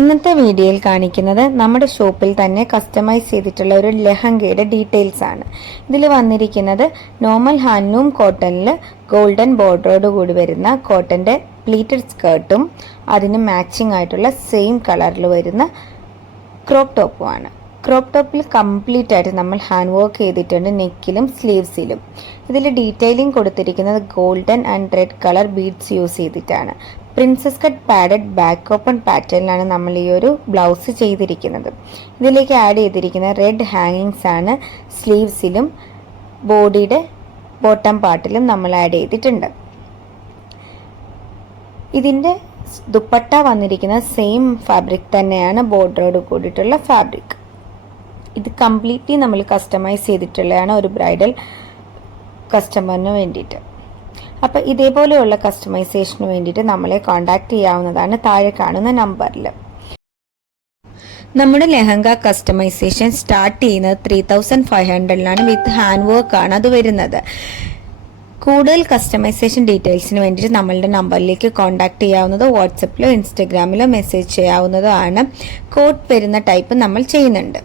ഇന്നത്തെ വീഡിയോയിൽ കാണിക്കുന്നത് നമ്മുടെ ഷോപ്പിൽ തന്നെ കസ്റ്റമൈസ് ചെയ്തിട്ടുള്ള ഒരു ലെഹങ്കയുടെ ഡീറ്റെയിൽസ് ആണ്. ഇതിൽ വന്നിരിക്കുന്നത് നോർമൽ ഹാൻഡ്ലൂം കോട്ടണിൽ ഗോൾഡൻ ബോർഡറോട് കൂടി വരുന്ന കോട്ടൻ്റെ പ്ലീറ്റഡ് സ്കേർട്ടും അതിന് മാച്ചിങ് ആയിട്ടുള്ള സെയിം കളറിൽ വരുന്ന ക്രോപ്പ് ടോപ്പുമാണ്. ക്രോപ്പ് ടോപ്പിൽ കംപ്ലീറ്റ് ആയിട്ട് നമ്മൾ ഹാൻഡ് വർക്ക് ചെയ്തിട്ടുണ്ട്, നെക്കിലും സ്ലീവ്സിലും. ഇതിൽ ഡീറ്റെയിലിംഗ് കൊടുത്തിരിക്കുന്നത് golden and red colour beads use ചെയ്തിട്ടാണ്. Princess cut padded back open പാറ്റേണിലാണ് നമ്മൾ ഈ ഒരു ബ്ലൗസ് ചെയ്തിരിക്കുന്നത്. ഇതിലേക്ക് ആഡ് ചെയ്തിരിക്കുന്ന റെഡ് ഹാങ്ങിങ്സ് ആണ് സ്ലീവ്സിലും ബോഡിയുടെ ബോട്ടം പാർട്ടിലും നമ്മൾ ആഡ് ചെയ്തിട്ടുണ്ട്. ഇതിൻ്റെ ദുപ്പട്ട വന്നിരിക്കുന്ന സെയിം ഫാബ്രിക് തന്നെയാണ്, ബോർഡറോട് കൂടിയിട്ടുള്ള ഫാബ്രിക്. ഇത് കംപ്ലീറ്റ്ലി നമ്മൾ കസ്റ്റമൈസ് ചെയ്തിട്ടുള്ളതാണ് ഒരു ബ്രൈഡൽ കസ്റ്റമറിന് വേണ്ടിയിട്ട്. അപ്പോൾ ഇതേപോലെയുള്ള കസ്റ്റമൈസേഷന് വേണ്ടിയിട്ട് നമ്മളെ കോൺടാക്റ്റ് ചെയ്യാവുന്നതാണ് താഴെ കാണുന്ന നമ്പറിൽ. നമ്മുടെ ലെഹങ്ക കസ്റ്റമൈസേഷൻ സ്റ്റാർട്ട് ചെയ്യുന്നത് 3500 വിത്ത് ഹാൻഡ് വർക്ക് ആണ് അത് വരുന്നത്. കൂടുതൽ കസ്റ്റമൈസേഷൻ ഡീറ്റെയിൽസിന് വേണ്ടിയിട്ട് നമ്മളുടെ നമ്പറിലേക്ക് കോൺടാക്ട് ചെയ്യാവുന്നത്, വാട്സപ്പിലോ ഇൻസ്റ്റഗ്രാമിലോ മെസ്സേജ് ചെയ്യാവുന്നതാണ്. കോഡ് വരുന്ന ടൈപ്പ് നമ്മൾ ചെയ്യുന്നുണ്ട്.